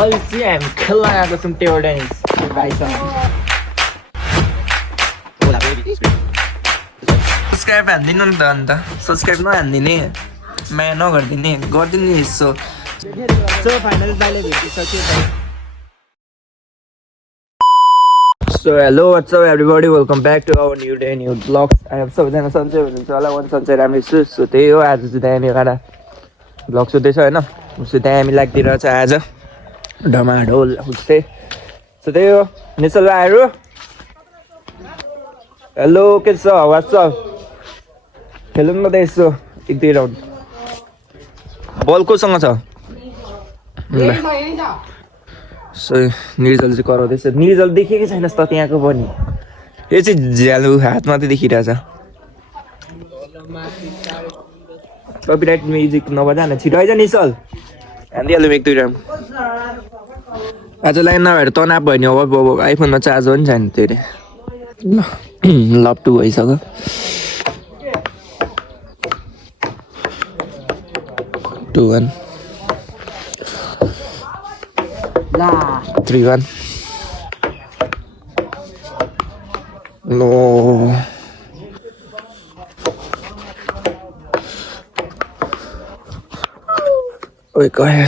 अहिले चाहिँ हामी खेल्न गएको छौँ टेबल टेनिस भाइसँग। सब्सक्राइब हानिदिनु नि त अन्त सब्सक्राइब नहानिदिने माया नगरिदिने गरिदिनु नि यसो। सो फाइनल दाइले भेटिसक्यो। So hello, what's up everybody, welcome back to our new day, new vlogs. I have सबैजना सन्चै हुनुहुन्छ होला, one सन्चै राम्रै छु। सो त्यही हो, आज चाहिँ त्यहाँ हामी एउटा भ्लग सुत्दैछ होइन। उसो त्यहाँ हामी लाग्दिरहेछ आज ढमाढोल उस्तै। सो त्यही हो, निश्चल भाइहरू हेलो के छ, वाट्सअप खेलौँ न त यसो एक दुई राउन्ड। बल कोसँग छ? सो निर्जल चाहिँ कराउँदैछ। निर्जल देखेकै छैनस् त त्यहाँको पनि, यो चाहिँ झ्यालु हात मात्रै देखिरहेछ। कपिराइट म्युजिक नबजान छिटो आइज निश्चल, हानिदिइहालौँ एक दुई राउन्ड। आज लाइन नभएर तनाव भयो नि, अब आइफोनमा चार्ज पनि छैन त्यो अरे। ल लप टू भइसक्यो। 2-1 3-1 लो ओए कहे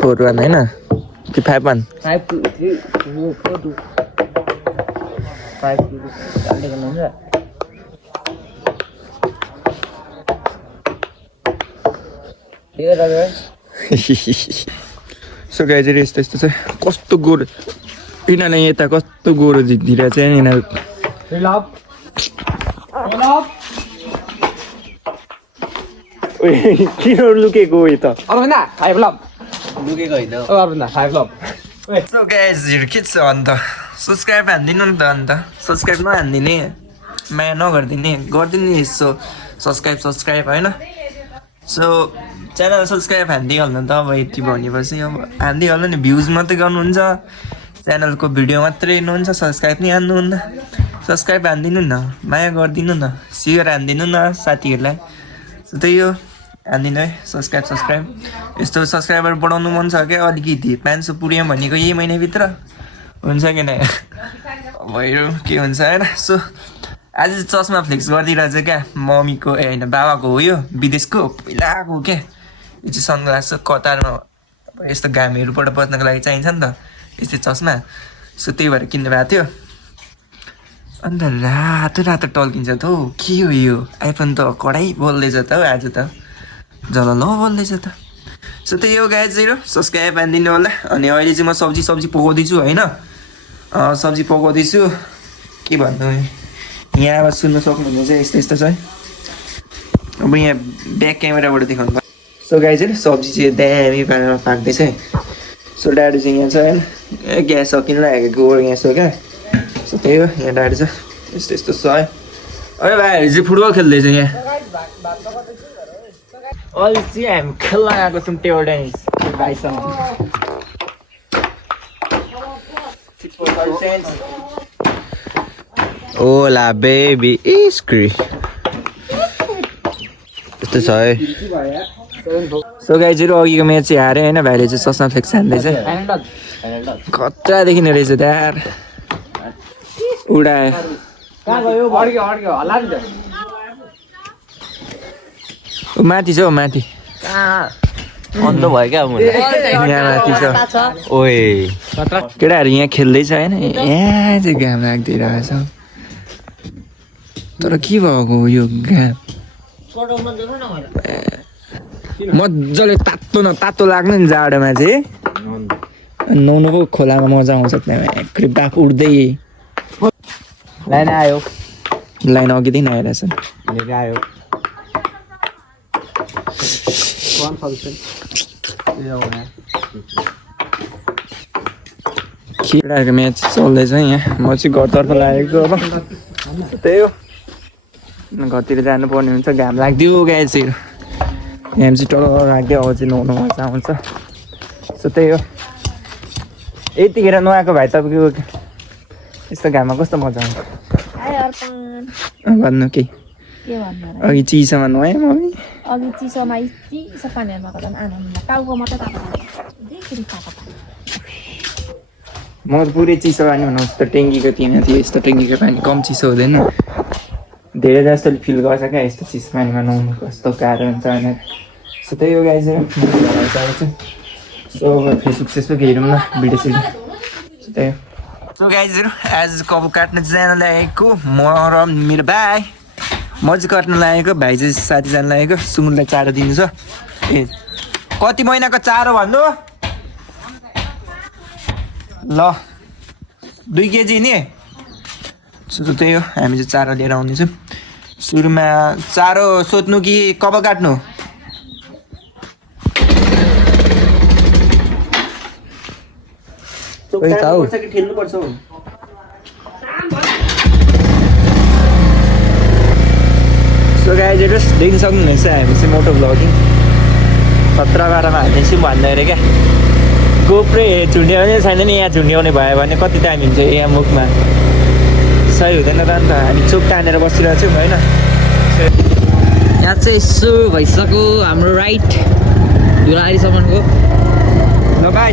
4-1 है ना कि 5-1 5-2 सो गाइज यस्तो यस्तो छ। कस्तो गोरो यिनीहरूले यता कस्तो गोरो झिक्दिरहेको छ यिनीहरू। किन लुकेको यता लुकेको होइन। सो गाइजहरू के छ अन्त सब्सक्राइब हानिदिनु नि त अन्त सब्सक्राइब नहानिदिने माया नगरिदिने गरिदिनु नि यसो सब्सक्राइब होइन। सो च्यानल सब्सक्राइब हानिदिइहाल्नु त अब यति भनेपछि अब हानिदिइहाल्नु नि। भ्युज मात्रै गर्नुहुन्छ, च्यानलको भिडियो मात्रै हेर्नुहुन्छ, सब्सक्राइब नि हान्नुहुन्न। सब्सक्राइब हानिदिनु न, माया गरिदिनु न, सेयर हानिदिनु न साथीहरूलाई। सो त्यही हो, हानिदिनु है सब्सक्राइब। यस्तो सब्सक्राइबर बढाउनु मन छ क्या अलिकति, 500 पुऱ्याउँ भनेको यही महिनाभित्र हुन्छ कि नै भयो के हुन्छ होइन। सो आज चाहिँ चस्मा फ्लेक्स गरिदिरहेको छ क्या मम्मीको होइन बाबाको हो, यो विदेशको पहिलाको क्या। यो चाहिँ सनग्लास कतारमा यस्तो घामहरूबाट बच्नको लागि चाहिन्छ नि त यस्तै चस्मा। सो त्यही भएर किन्नु भएको थियो। अन्त रातो रातो टल्किन्छ त हौ, के हो यो आइफोन त कडै बोल्दैछ त हौ आज त, जल बोल्दैछ त। सो त्यही हो गाइजहरू, सब्सक्राइब हानिदिनु होला। अनि अहिले चाहिँ म सब्जी पकाउँदैछु होइन, सब्जी पकाउँदैछु। के भन्नु यहाँ अब सुन्नु सक्नुहुन्छ यस्तो यस्तो छ है। अब यहाँ ब्याक क्यामेराबाट देखाउनु। सो गाइजहरू सब्जी चाहिँ दामी पारेर पाक्दैछ है। सो डाडु चाहिँ यहाँ छ होइन, ग्यास सकिनु लागेको यहाँ छ क्या। सो त्यही हो, यहाँ डाडु छ यस्तो यस्तो छ है। अरे भाइहरू चाहिँ फुटबल खेल्दैछ यहाँ। अहिले चाहिँ हामी खेल्न गएको छौँ टेबल टेनिस भाइसँग। ओला बेबी स्क्री यस्तो छ है। सो गाइजहरू अघिको म्याच चाहिँ हारेँ होइन, भाइले चाहिँ चस्मा फ्लेक्स हान्दैछ। खतरा देखिने रहेछ त्यार, उडायो। माथि छ हौ माथि, अन्त भयो क्या यहाँ माथि छ। ओए केटाहरू यहाँ खेल्दैछ होइन, यहाँ चाहिँ घाम लाग्दिरहेछ तर के भएको हो यो घाम। मजाले तातो न तातो लाग्ने नि जाडोमा चाहिँ, नुहाउनु पो खोलामा मजा आउँछ त्यहाँ बाफ उठ्दै। लाइन आयो, लाइन अघिदेखि आइरहेछ आयो। केटाहरूको म्याच चल्दैछ यहाँ, म चाहिँ घरतर्फ लागेको। अब त्यही हो, घरतिर जानुपर्ने हुन्छ, घाम लाग्दियो गाइजहरू। यहाँ चाहिँ टल राख्दै अब चाहिँ नुहाउनु मजा आउँछ। सो त्यही हो, यतिखेर नुहाएको भाइ तपाईँको यस्तो घाममा कस्तो मजा आउँछ भन्नु केही? अघि चिसोमा नुहाएँ मम्मी। अघि चिसोमा चिसो पानीहरूमा गर्दा पनि आनन्द टाउको मात्रै तातो म त पुरै चिसो पानी भन्नुहोस् त ट्याङ्कीको थिएन थियो यस्तो ट्याङ्कीको पानी कम चिसो हुँदैन धेरै जस्तो फिल गर्छ क्या यस्तो चिसो पानीमा नुहाउनु कस्तो गाह्रो हुन्छ भनेर सो त्यही हो गाइज सो फेसबुक हेरौँ न भिडियो सिडियो सो त्यही हो सो गाइजहरू आज कपाल काट्न जान लागेको म र मेरो भाइ म चाहिँ काट्न लागेको भाइ चाहिँ साथी जान लागेको सुँगुरलाई चारो दिनु छ ए कति महिनाको चारो भन्नु ल 2 केजी नि सो त्यही हो हामी चाहिँ चारो लिएर आउँदैछौँ सुरुमा चारो सोध्नु कि कपाल काट्नु सो गाइजहरू देख्न सक्नुहुनेछ हामी चाहिँ मोटो भ्लगिङ खतरा बाह्रमा हाल्दैछौँ भन्दै अरे क्या गोप्रे झुन्ड्याउने छैन नि यहाँ झुन्ड्याउने भयो भने कति टाइम हुन्छ यहाँ मुखमा सही हुँदैन त अन्त हामी चोक तानेर बसिरहेको छौँ होइन यहाँ चाहिँ यसो भइसक्यो हाम्रो राइट धुलारीसम्मको ल भाइ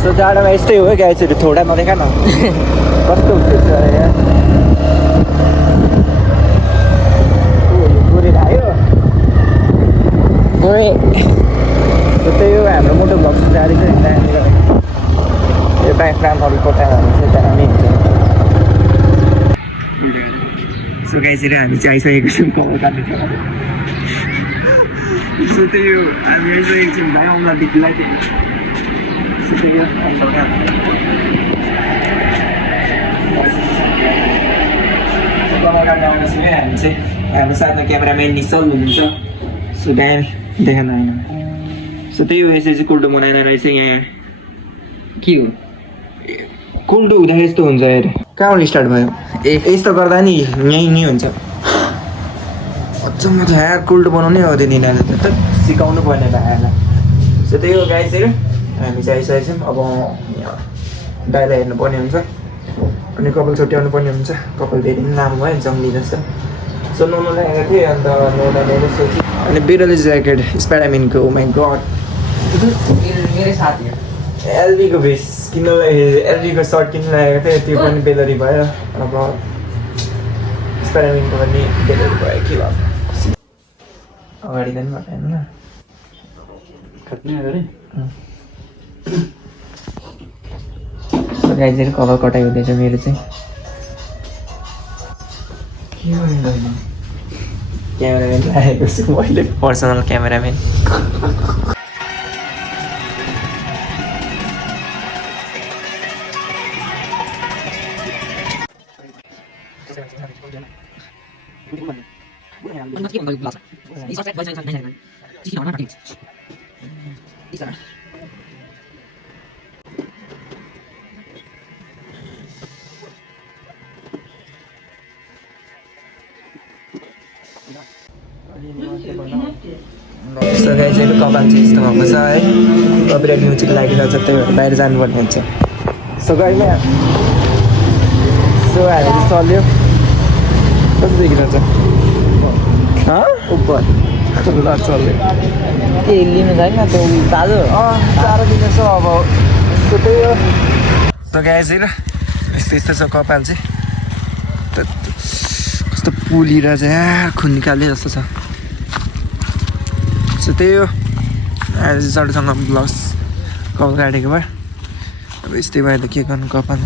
सो जाडोमा यस्तै हो गाइजहरू थोडा नदेखा न कस्तो हुन्छ यहाँ गोरेर आयो गोरे त्यही हो हाम्रो मोटो भ्लग जाँदैछ यो ब्याकग्राउन्डहरू कोठाहरू चाहिँ दामी हुन्छ सो गाइजहरू हामी चाहिँ आइसकेको छौँ कपाल काट्नु सो त्यही हो हामी आइसकेको छौँ भाइ औँला दिदीलाई चाहिँ सो त्यही हो कपाल काट्न आउँदैछौँ है हामी चाहिँ हाम्रो साथमा क्यामेराम्यान निश्चल हुनुहुन्छ सो दामी देखाउनु होइन सो त्यही हो यसरी चाहिँ कुल्टो बनाएर रहेछ यहाँ के हो कुल्टो हुँदा यस्तो हुन्छ अरे कहाँबाट स्टार्ट भयो ए यस्तो गर्दा नि यहीँ नै हुन्छ अचम्म छ यार कुल्टो बनाउनै आउँदैन यिनीहरूले त सिकाउनु पर्ने भाइहरूलाई सो त्यही हो गाइजहरू हामी चाहिँ आइसकेको छौँ अब दाइलाई हेर्नुपर्ने हुन्छ अनि कपाल छुट्याउनु पर्ने हुन्छ कपाल धेरै पनि लामो भयो जङ्गली जस्तो सो नुहाउनु लागेको थिएँ अन्त नुहाउँदा धेरै सोचेँ अनि बिरले ज्याकेट स्पाइडरम्यानको माइ गड मेरै साथी एलबीको भेस किन्नु एलबीको सर्ट किन्नु लागेको थिएँ त्यो पनि बेलरी भयो अब स्पाइडरम्यानको पनि बेलरी भयो के भयो अगाडि जानु भएन गाइजहरू कपाल कटाइ हुँदैछ मेरो चाहिँ क्यामेराम्यान लागेको छु मैले पर्सनल क्यामेराम्यान सो गाइजहरू कपाल चाहिँ यस्तो भएको छ है कपिराइट म्युजिक लागिरहेको छ त्यही भएर बाहिर जानुपर्ने हुन्छ सो गाइज सो हामी चाहिँ चल्यो कस्तो देखिरहेको छ उपर ल चल्यो के लिनु छैन त्यो ताजो चारो दिनेछ अब सो त्यही हो सो गाइजहरू यस्तो यस्तो छ कपाल चाहिँ कस्तो पुलिरहेछ यहाँ खुन निकाल्ने जस्तो छ सो त्यही हो आज चढसँग ब्लस कपाल काटेको भए अब यस्तै भयो त के गर्नु कपाल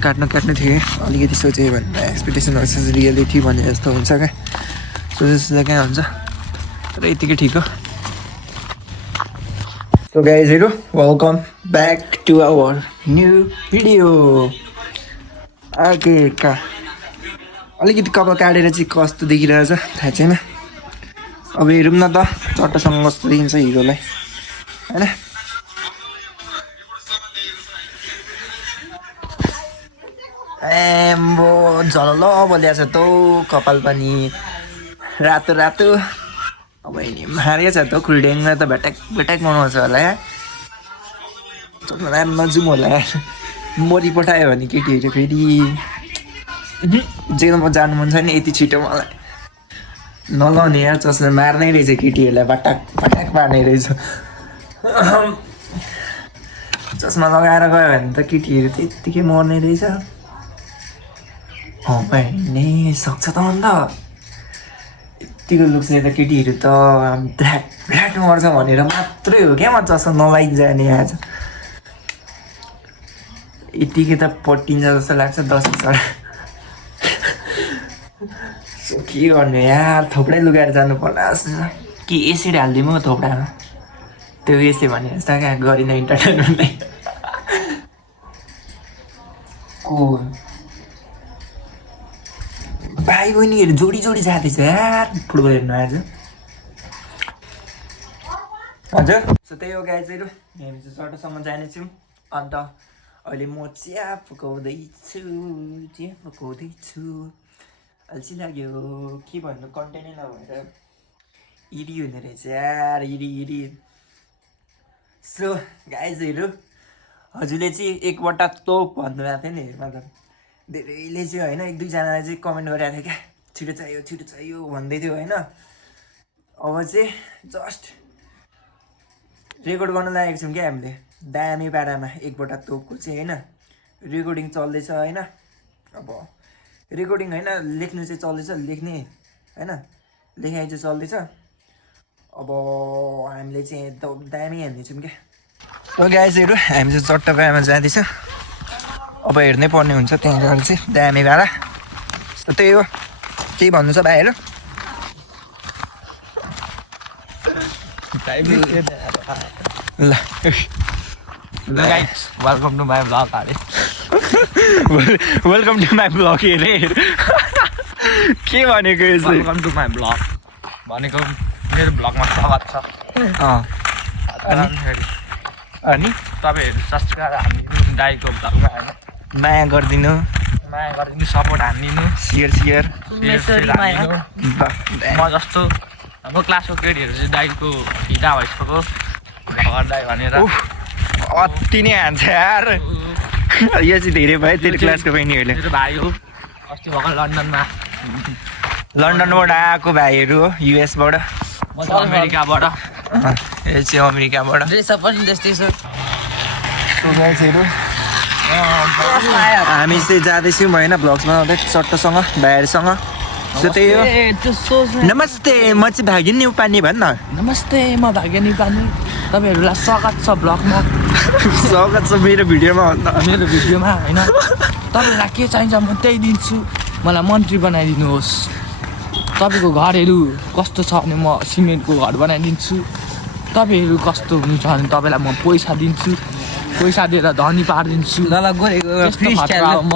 काट्नु थिएँ अलिकति सोचेँ भने एक्सपेक्टेसन रियलिटी भने जस्तो हुन्छ क्या सोचेको कहाँ हुन्छ तर यतिकै ठिक हो सो गाइजहरू welcome back to our new video अलिकति कपाल काटेर चाहिँ कस्तो देखिरहेछ थाहा छैन अब हेरौँ न त चट्टसँग कस्तो देखिन्छ हिरोलाई होइन एम्बो झलल बोलिरहेछ त कपाल पनि रातो रातो अब यिनी मारिएछ त खुल्डेङ्गा त भेटाक बनाउँछ होला नजाउँ होला मरि पठायो भने केटीहरू फेरि जेलमा जानु मन छैन यति छिटो मलाई नलाउने यार चस्मा मार्नै रहेछ केटीहरूलाई पटाक पटाक पार्ने रहेछ चस्मा लगाएर गयो भने त केटीहरू त्यत्तिकै मर्ने रहेछ नै सक्छ त अन्त यत्तिको लुक्सले त केटीहरू त भ्ल्याट भ्ल्याट मर्छ भनेर मात्रै हो क्या म चस्मा नलाइजाने आज यतिकै त पट्टिन्छ जस्तो लाग्छ 10,000 के गर्ने यार थोप्रै लुगाएर जानु पर्ला कि एसिड हालिदिउँ हो थोप्रामा त्यो यसले भने जस्तो क्या गरिन इन्टरटेनमेन्टलाई को भाइ बहिनीहरू जोडी जोडी जाँदैछ यार फुटबल हेर्नु आज हजुर सो त्यही हो गाइजहरू हामी चाहिँ सर्टोसम्म जानेछौँ अन्त अहिले म चिया पकाउँदैछु अल्छी लाग्यो के भन्नु कन्टेन्टै नभएर इडी हुने रहेछ यार इडी सो गाइजहरू हजुरले चाहिँ एकवटा तोप भन्नुभएको थियो नि मतलब धेरैले चाहिँ होइन 1-2जनाले चाहिँ कमेन्ट गरिरहेको थियो क्या छिटो चाहियो भन्दै थियो होइन अब चाहिँ जस्ट रेकर्ड गर्न लागेको छौँ क्या हामीले दामी पारामा एकवटा तोपको चाहिँ होइन रेकर्डिङ चल्दैछ होइन अब रेकर्डिङ होइन लेख्नु चाहिँ चल्दैछ लेख्ने होइन लेखाइ चाहिँ चल्दैछ अब हामीले चाहिँ एकदम दामी हान्दैछौँ क्या सो गाइजहरू हामी चाहिँ चट्टपामा जाँदैछ अब हेर्नै पर्ने हुन्छ त्यहाँ गएर चाहिँ दामी पारा त्यही हो केही भन्नु छ भाइहरू ल guys welcome to my blog अरे वेलकम टु माई ब्लग अरे के भनेको वेलकम टु माई ब्लग भनेको मेरो ब्लगमा स्वागत छ अनि तपाईँहरू सब्सक्राइब हानिदिनु दाइको ब्लगमा होइन माया गरिदिनु सपोर्ट हानिदिनु सेयर हानिदिनु म जस्तो हाम्रो क्लासको केटीहरू चाहिँ दाइको हिटा भइसकेको दाइ भनेर अति नै हान्छ यार यो चाहिँ धेरै भयो तेरो क्लासको बहिनीहरूले मेरो भाइ हो अस्ति भर्खर लन्डनबाट आएको भाइहरू हो युएसबाट म चाहिँ अमेरिकाबाट यो चाहिँ अमेरिकाबाट ड्रेस पनि त्यस्तै छ गाइजहरू हामी चाहिँ जाँदैछौँ होइन भ्लग्समा आउँदै चट्टोसँग भाइहरूसँग सो त्यही हो नमस्ते म चाहिँ भागिनी उपानी भन् न नमस्ते म भाग्यनी पानी तपाईँहरूलाई स्वागत छ ब्लगमा स्वागत छ मेरो भिडियोमा मेरो भिडियोमा होइन तपाईँलाई के चाहिन्छ म त्यही दिन्छु मलाई मन्त्री बनाइदिनुहोस् तपाईँको घरहरू कस्तो छ भने म सिमेन्टको घर बनाइदिन्छु तपाईँहरू कस्तो हुनुहुन्छ भने तपाईँलाई म पैसा दिन्छु पैसा दिएर धनी पारिदिन्छु म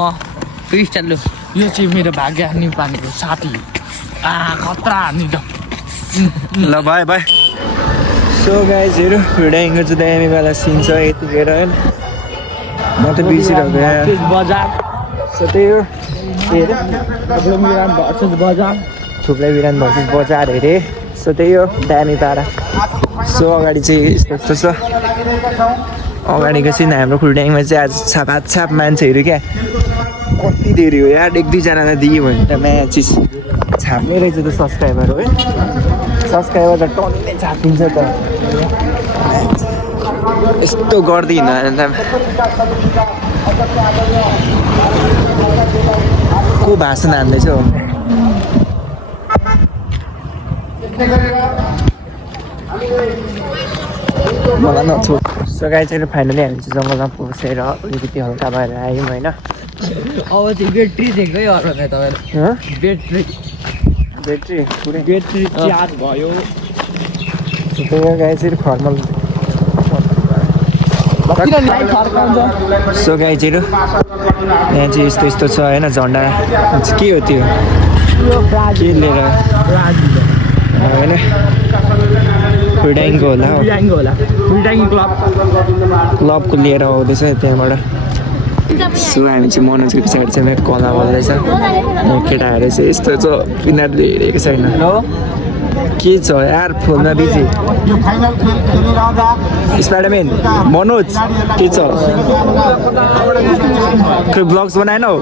यो चाहिँ मेरो भाग्य नेपालीको साथी खतरा हान्ने त ल बाई बाई सो गाइजहरू भिडियोको चाहिँ दामी वाला सिन छ यतिखेर होइन म त बिर्सिरहेको बजार सो त्यही हो बजार थुप्रै बिरान भर्सेस बजार हेरेँ सो त्यही हो दामी पारा सो अगाडि चाहिँ यस्तो छ अगाडिको चाहिँ हाम्रो फुलड्याङमा चाहिँ आज छाप मान्छेहरू क्या कति धेरै हो यार 1-2जनालाई दियो भने त म्याचिस छाप्ने रहेछ त सब्सक्राइबर हो है सब्सक्राइबर त टन्नै छापिन्छ त यस्तो गर्दिन त को भाषण हान्दैछ हो मलाई नछो सो गाई चाहिँ फाइनली हामी चाहिँ जङ्गलमा पसेर अलिकति हल्का भएर आयौँ होइन अब चाहिँ ब्याट्री दिएकै अरूलाई तपाईँलाई ब्याट्री चार्ज भयो त्यही गाई चाहिँ फर्मल सो गाई चाहिँ यहाँ चाहिँ यस्तो छ होइन झन्डा के हो त्यो के लिएर होइन फुलड्याङको होला क्लबको लिएर आउँदैछ त्यहाँबाट सो हामी चाहिँ मनोजको पछाडि चाहिँ कला बोल्दैछ केटाहरू चाहिँ यस्तो छ यिनीहरूले हेरेको छैन के छ यार फोनमा बिजी स्पाइडरम्यान मनोज के छ खै ब्लग्स बनाएनौ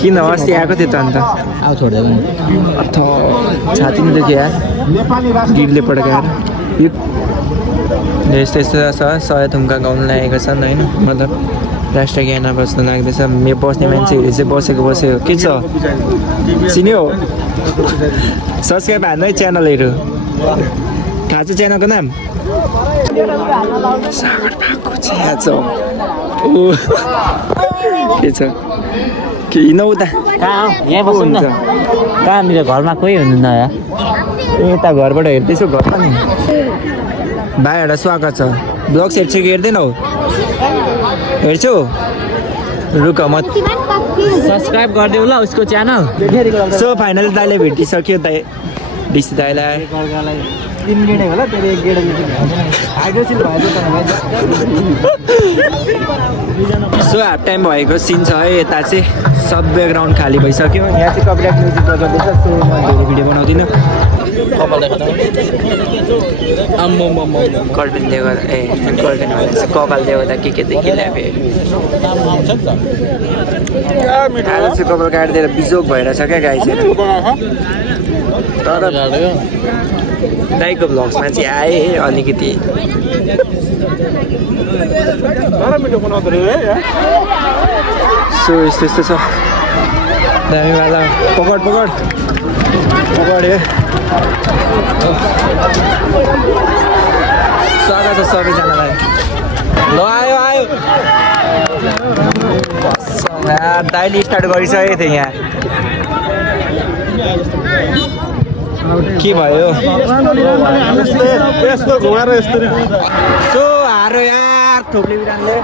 किन अस्ति आएको थियो त अन्त छाती नि दुख्यो यार गिरले पड्का यार यस्तो यस्तो छ सय थुम्का गाउनु लागेको छन् होइन मतलब राष्ट्रिय ज्ञान बस्न लाग्दैछ मे बस्ने मान्छेहरू चाहिँ बसेको के छ चिन्यो सब्सक्राइब हान्नु है च्यानलहरू थाहा छ च्यानलको नाम सागर भएको चिया छ के छ के हिँडौ त यहाँ बस्नु न कहाँ मेरो घरमा कोही हुनुहुन्न यार यता घरबाट हेर्दैछु घरमा नि भाइहरूलाई स्वागत छ ब्लग हेर्छु कि हेर्दैनौ हेर्छु रुक म सब्सक्राइब गरिदेऊ ल उसको च्यानल सो फाइनल दाइले भेटिसक्यो दाइ डिसी दाइलाई 3 गेडै होला तेरो 1 गेडै हाइड्रोसिल भयो सो हाफ टाइम भएको सिन छ है यता चाहिँ सब ब्याकग्राउन्ड खाली भइसक्यो यहाँ चाहिँ कपिराइट म्युजिक बजाउँदैछ सो म धेरै भिडियो बनाउँदिनँ कर्बिन देवता ए कर्बिन कपाल देवता के ल्याबे आज चाहिँ कपाल काटिदिएर बिजोक भइरहेछ क्या गाई चाहिँ तर दाइको भ्लग्समा चाहिँ आएँ अलिकति सो यस्तो छ दामीवाला पकड स्वागत छ सबैजनालाई ल आयो दाइले स्टार्ट गरिसकेको थियो यहाँ के भयो सो हारो यार थोप्ले बिरानले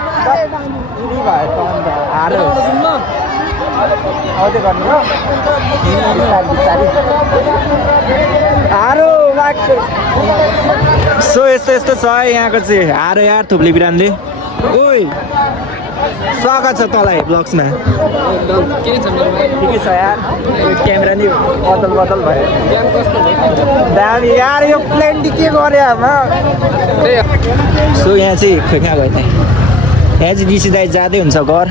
हारो हारो सो यस्तो छ यहाँको चाहिँ हारो यार थोप्ले बिरानले ओइ स्वागत छ तँलाई ब्लग्समा ठिकै छ यार क्यामेरा नि बदल भयो दामी यार यो प्लेन के गरे सो यहाँ चाहिँ खोइ कहाँ गयो त्यहाँ यहाँ चाहिँ डिसी दाइ जाँदै हुन्छ घर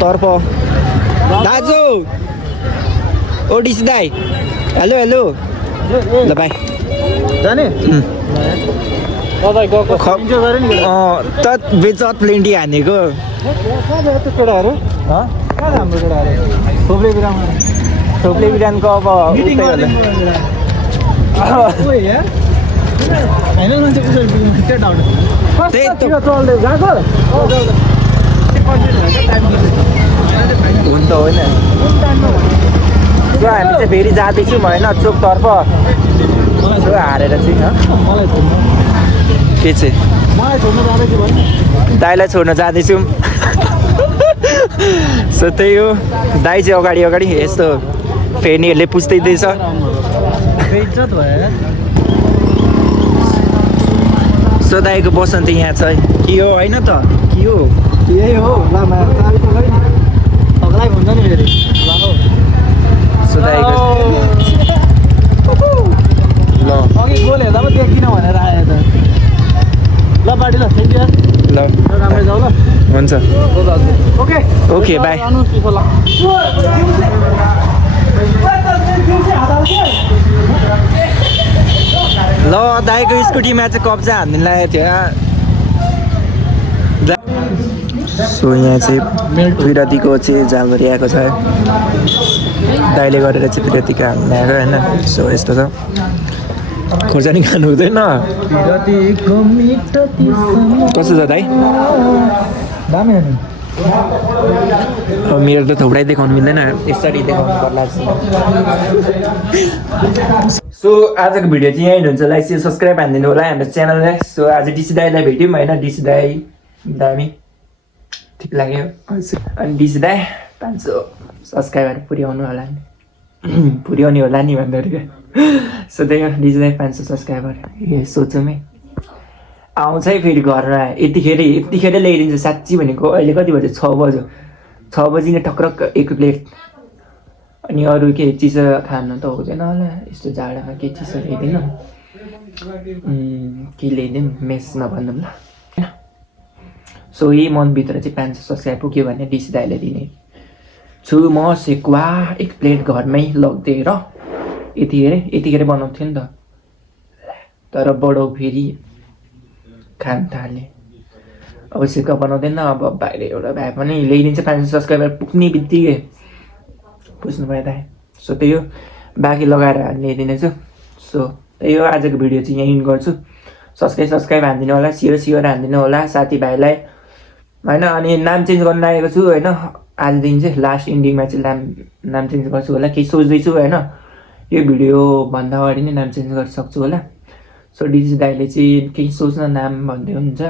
तर्फ दाजु ओ डिसी दाइ हेलो ल बाई जाने त बेचत प्लेन्टी हानेको केटाहरू थोप्ले बिरानको अब हुन्छ होइन हामी चाहिँ फेरि जाँदैछौँ होइन चोकतर्फ हारेर चाहिँ के चाहिँ दाइलाई छोड्न जाँदैछौँ सो त्यही हो दाइ चाहिँ अगाडि यस्तो फेर्नेहरूले पुस्दैछ सो दाइको बसन्त यहाँ छ के हो होइन त के हो यही हो हुन्छ नि फेरि सो दाइको ल अघि गोल हेर्दा पो देखिन भनेर आयो त ल बाटी ल थ्याङ्क यू ल राम्रै जाऊ ल हुन्छ ओके बाई ल दाइको स्कुटीमा चाहिँ कब्जा हान्नु लागेको थियो सो यहाँ चाहिँ विरतीको चाहिँ झालभरी आएको छ दाइले गरेर चाहिँ विरतीको हान्नु ल्याएर होइन सो यस्तो छ खोर्सानी खानु हुँदैन कस्तो छ दाइ दामी हो अब मेरो त थोप्रै देखाउनु मिल्दैन यसरी देखाउनु पर्ला सो आजको भिडियो चाहिँ यहीँ हुन्छ लाइक शेयर सब्सक्राइब हानिदिनु होला हाम्रो च्यानललाई सो आज डिसी दाइलाई भेट्यौँ होइन डिसी दाइ दामी ठिक लाग्यो अनि डिसी दाइ 500 सब्सक्राइबर पुर्याउनु होला नि पुर्याउने होला नि भन्दाखेरि सो त्यही हो डिसी दाइ 500 सब्सक्राइबर ए सोचौँ है आउँछ है फेरि घरमा यतिखेर ल्याइदिन्छ साँच्ची भनेको अहिले कति बज्यो 6 बज्यो 6 बजी नै टक्रक्क एक प्लेट अनि अरू केही चिसो खानु त हुँदैन होला यस्तो जाडोमा केही चिसो ल्याइदिनु के ल्याइदिउँ मेस नभनौँ ल होइन सो यही मन्थभित्र चाहिँ 500 सब्सक्राइब पुग्यो भने डिसी दाइले दिने छु म सेकुवा 1 प्लेट घरमै लगिदिएर यतिखेर बनाउँथ्यो नि त तर बडो फेरि खान थाल्ने अब सेकुवा बनाउँदैन अब बाहिर एउटा भए पनि ल्याइदिन्छ 500 सब्सक्राइबर पुग्ने बित्तिकै बुझ्नु भयो दाइ सो त्यही हो बाँकी लगाएर ल्याइदिनेछु सो त्यही हो आजको भिडियो चाहिँ यहीँ गर्छु सब्सक्राइब हानिदिनु होला सियर हानिदिनु होला साथीभाइलाई होइन अनि नाम चेन्ज गर्न लागेको छु होइन आजदेखि चाहिँ लास्ट इन्डिङमा चाहिँ नाम चेन्ज गर्छु होला केही सोच्दैछु होइन यो भिडियो भन्दा अगाडि नै नाम चेन्ज गर्न सक्छु होला सो डिजी दाइले चाहिँ केही सोच्न नाम भन्दै हुन्छ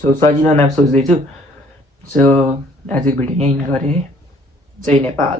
सो सजिलो नाम सोच्दैछु सो आजको भिडियो यहीँ गरेँ जय नेपाल